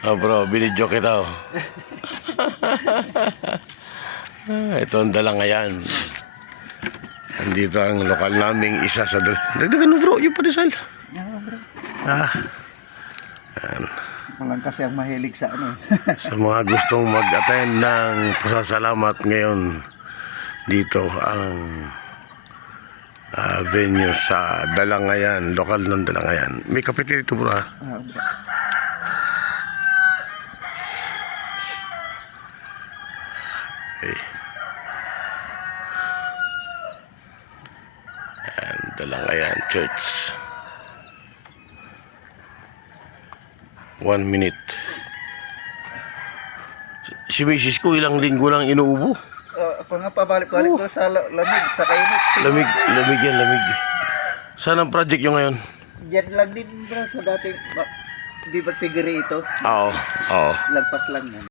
Oh bro, binidyo kita oh. Ito ang Dalangayan. Andito ang lokal naming isa sa dagdagan mo bro, yung padisal. Bro. Yan. Walang kasi ang mahilig sa ano. Sa mga gustong mag-attend ng pasasalamat ngayon, dito ang venue sa Dalangayan, lokal ng Dalangayan. May kapitid dito bro ha. Bro. Okay. Ayan, Dalangayan Church. 1 minute. Si Mrs. ko ilang linggo lang inuubo. Pabalik-balik ko sa lamig, sa kainit. Lamig yan, lamig. Saan ang project nyo ngayon? Yan lang din bro sa dating, di ba figure ito? Oo, oo. Lagpas lang yan.